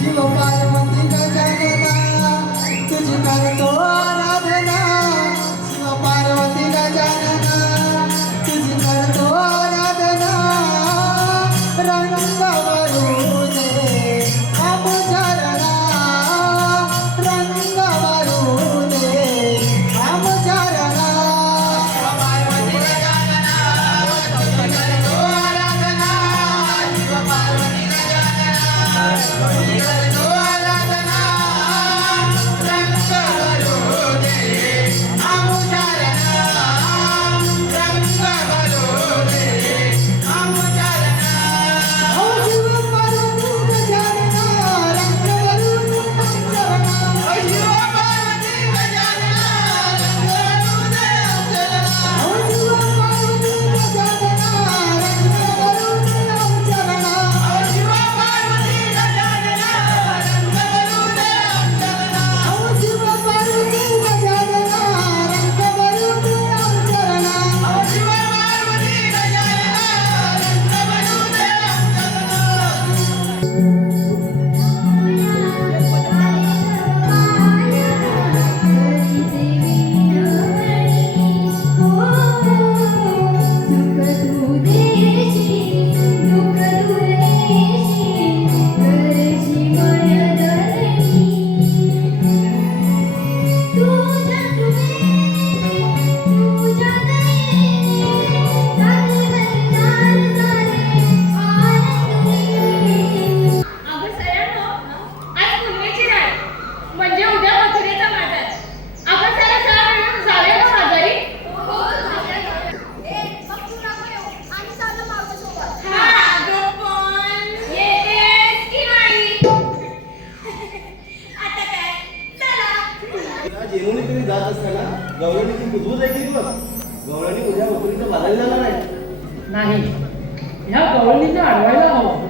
शिवपार्वती गजानना तुझी करतो आराधना शिवपार्वती गजानना तुझी करतो आराधना रंग वरून आमचरणा रंग वरून आमचरणा शिवपार्वती गजानना तुझी करतो आराधना शिवपार्वती जेवणी तुम्ही जात असताना गवळणीची बुजबूज आहे की तुला गवळणी उद्या उकळीचं बाजायला जाणार नाही ह्या गवळणीला अडवायला हवं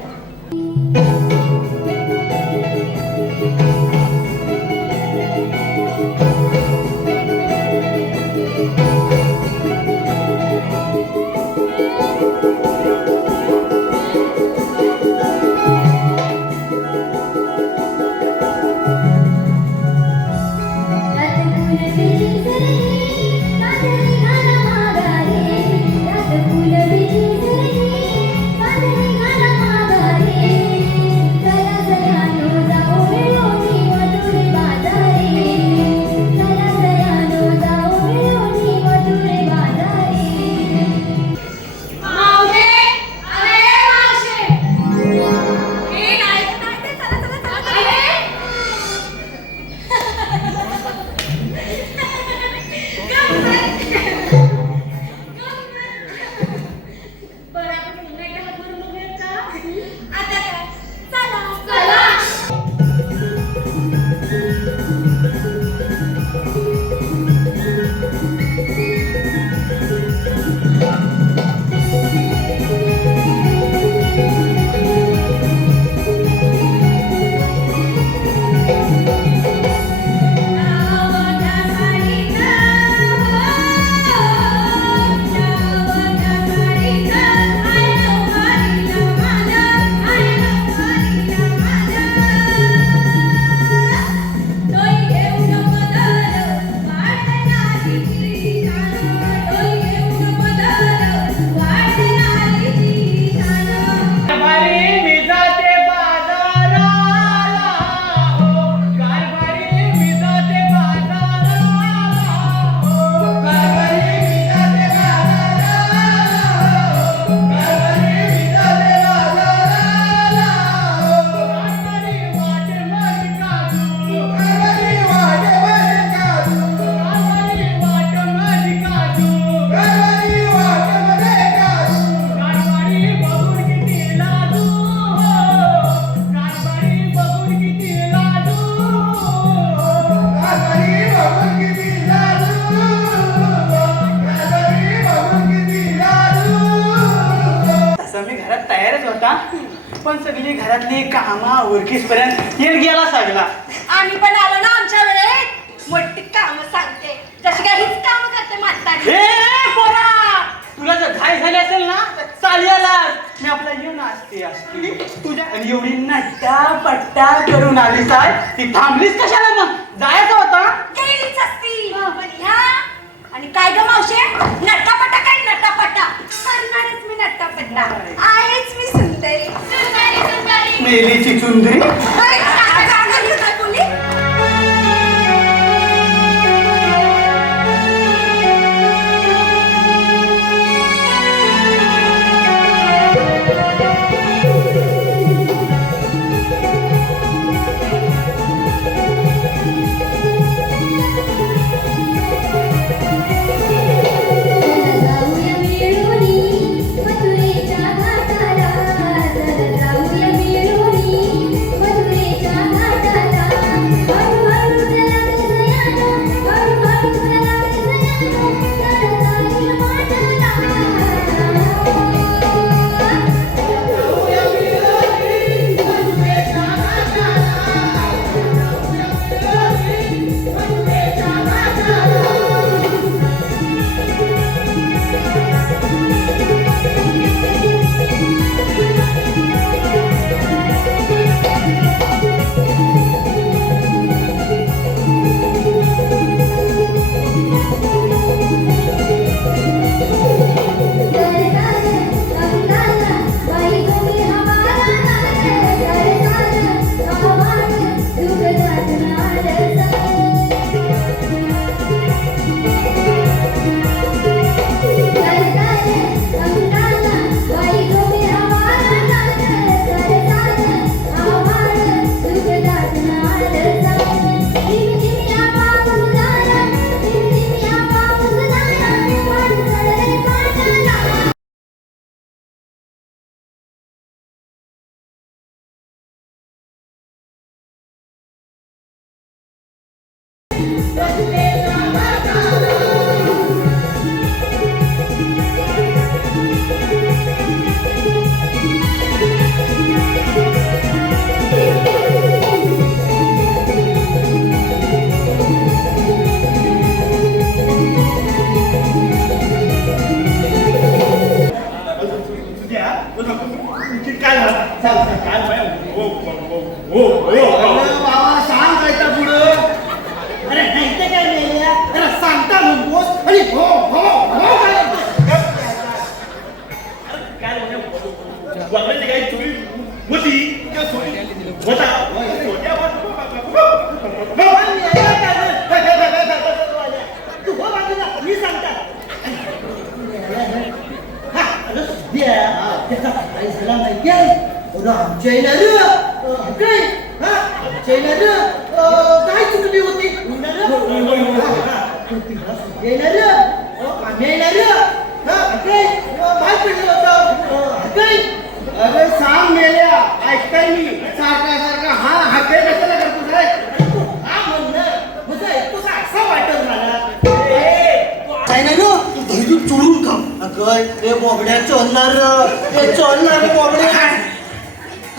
पण सगळी घरातली कामा उरकीस पर्यंत येत गेला सगळा. आम्ही पण आलो ना आमच्या वेळेत मोठी काम सांगते जशी काही हीच काम करते म्हातारी. तुला जर घाई झाली असेल ना तर चाल याला मी आपला येऊन असते तुझ्या आणि एवढी नट्टा पट्टा करून काय ती थांबलीस कशाला मग जायचं होता गेलीच असती पण ह्या आणि काय ग मावशे नटापटा काय नटापटा करणारच मी नटापटा आहेच मी सुंदरी सुंदरी सुंदरी मेलीची चुंदरी कोणी बाबा सांग काय त्या पुढं अरे नाही ते काय मेल्या अरे सांगता म्हणतोस आणि हो हो हो काय वाकडे काही चोरी होती किंवा चोरी होता तू हो बाजूला मी सांगता त्याचा काय झाला माहिती आहे आमच्या काय चुकली होती अरे सांग मेल्या ऐकताय मी सारखा सारखा हा हाके कशाला करतो हा म्हणणं म्हणजे ऐकतो असा वाटत मला काय नाही ग तू धैर्य चोळून खा अगं हे बोबड्या चोलणार हे चोलणार बोबड्या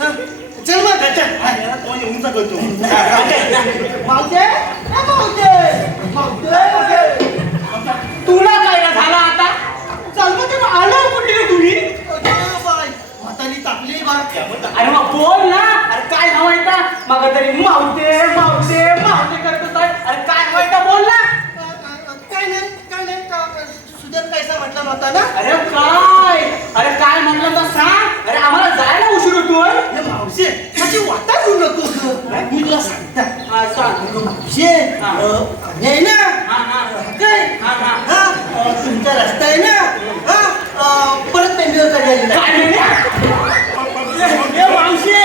चल मग त्याच्या येऊन करतो मावते तुला काय झाला आता चल मग तेव्हा आलं कुठे तुम्ही म्हातारी तापली बा अरे मग बोल ना अरे काय हवायचा मग तरी मावते मावते मावते करतो अरे काय हवायचा बोल ना काय नाही सुधर कैसा म्हटलं नव्हता ना अरे काय म्हणलं तर सांग अरे आम्हाला जायला उशीर होतोय मावशे माझी वाटा घेऊ नको मी तुला सांगता मावशे आहे ना काय तुमचा रस्ता आहे ना परत पेंडीवर काढलेला मावशे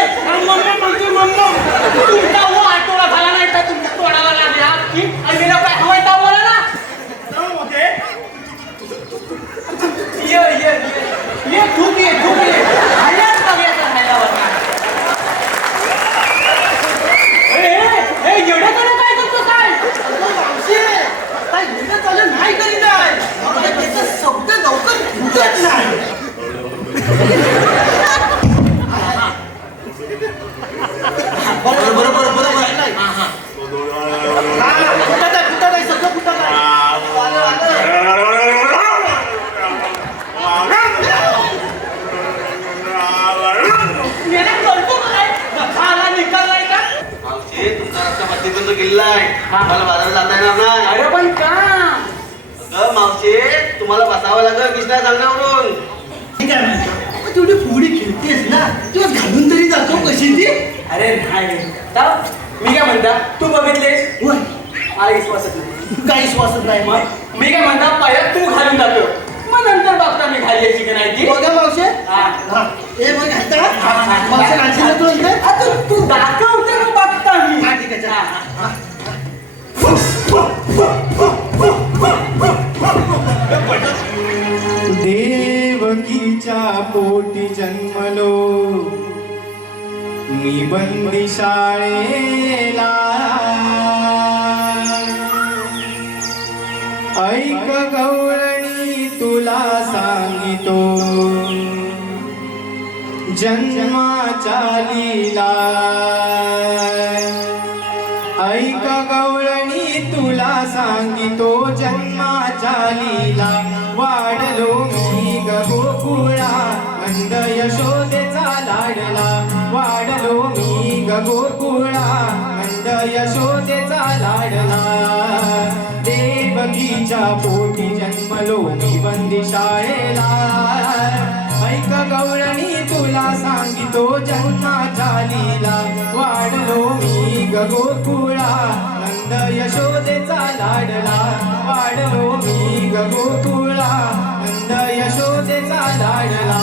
तुमचा आठवडा झाला नाही तर तुमच्या तोडावा लागला की आणि गेला काय हवायचा बोला ना ये खूप ये खायलाच पाहिजे खायला एवढं काय करतो काय तुमचा किल्ला आहे हा. मला बाजारात जाता येणार नाही अरे पण का अगं मावशे तुम्हाला बसावं लागेल कृष्णा सांगण्यावरून ठीक आहे म्हणतो तेवढी फुगडी खेळतेस ना तेव्हा घालून तरी जातो कशी ती अरे नाही तर मी काय म्हणता तू बघितलेस होय मला विश्वासच नाही काहीच वाचत नाही मग मी काय म्हणता पहिला तू घालून जातो मग नंतर बघता मी घाली की नाही ती बघा मावशे हा. हा. ए मग घालता मावशे घालशील ना तू इथे आता तू दाखवते मग बघता मी हा, ठीक आहे, चल. हा, हा. देवकीच्या पोटी जन्मलो मी बंदी शाळेला ऐक गौरणी तुला सांगितो जन्माच्या लीला ऐक गौरणी तुला सांगितो जन्माच्या लीला वाढलो मी ग गोकुळा नंद यशोदेचा लाडला वाढलो मी ग गोकुळा नंद यशोदेचा लाडला देवकीच्या पोटी जन्मलो मी बंदी शाळेला ऐक गौरणी तुला सांगितो जन्माच्या लीला वाढलो मी ग गोकुळा नंद यशोदेचा लाडला वाढलो मी ग गोकुळा नंद यशोदेचा लाडला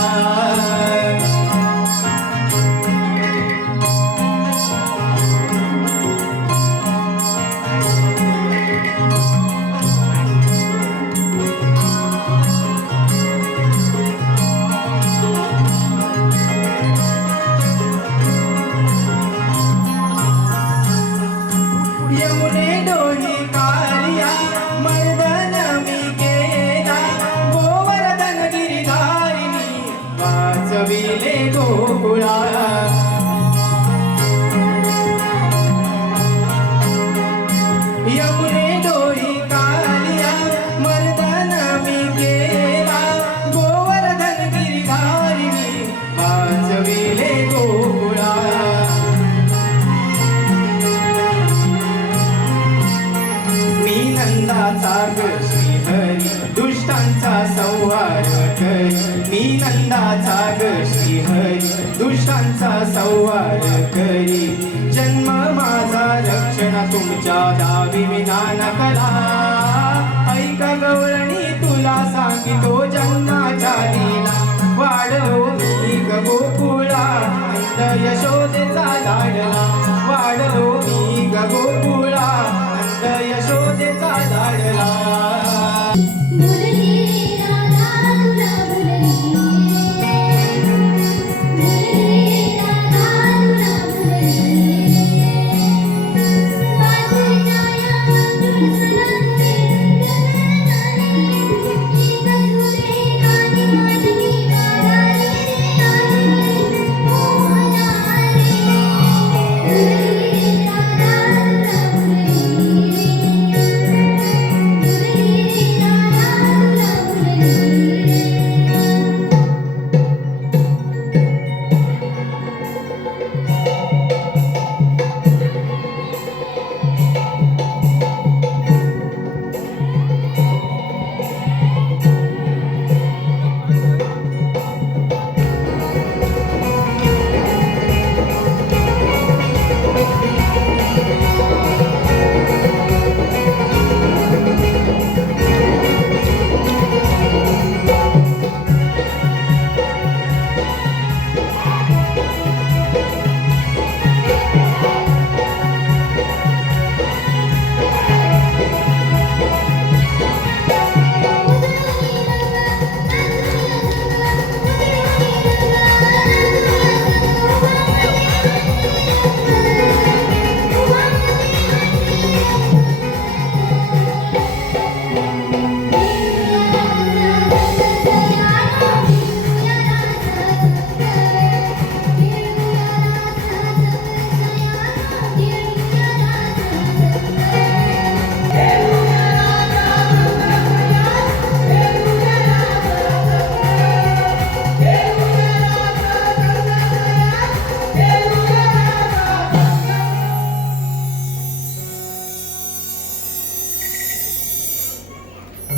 यमुने डोही कालिया मर्दन मी केला गोवर्धन गिरिधारिणी वाचविले गोकुळा यमुने डोही कालिया मर्दन मी केला गोवर्धन गिरिधारिणी वाचविले गोकुळा मी नंदाचा ग श्रीहरी दुष्टांचा संहार करी मी नंदाचा ग श्रीहरी दुष्टांचा संहार करी जन्म माझा रक्षण तुमच्या दावी विना नकला ऐक गौरणी तुला सांगितो जन्माच्या लीला वाढलो मी ग गोकुळा नंद यशोदेचा लाडला वाढलो मी ग गोकुळा नंद यशोदेचा लाडला Thank you.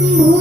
भू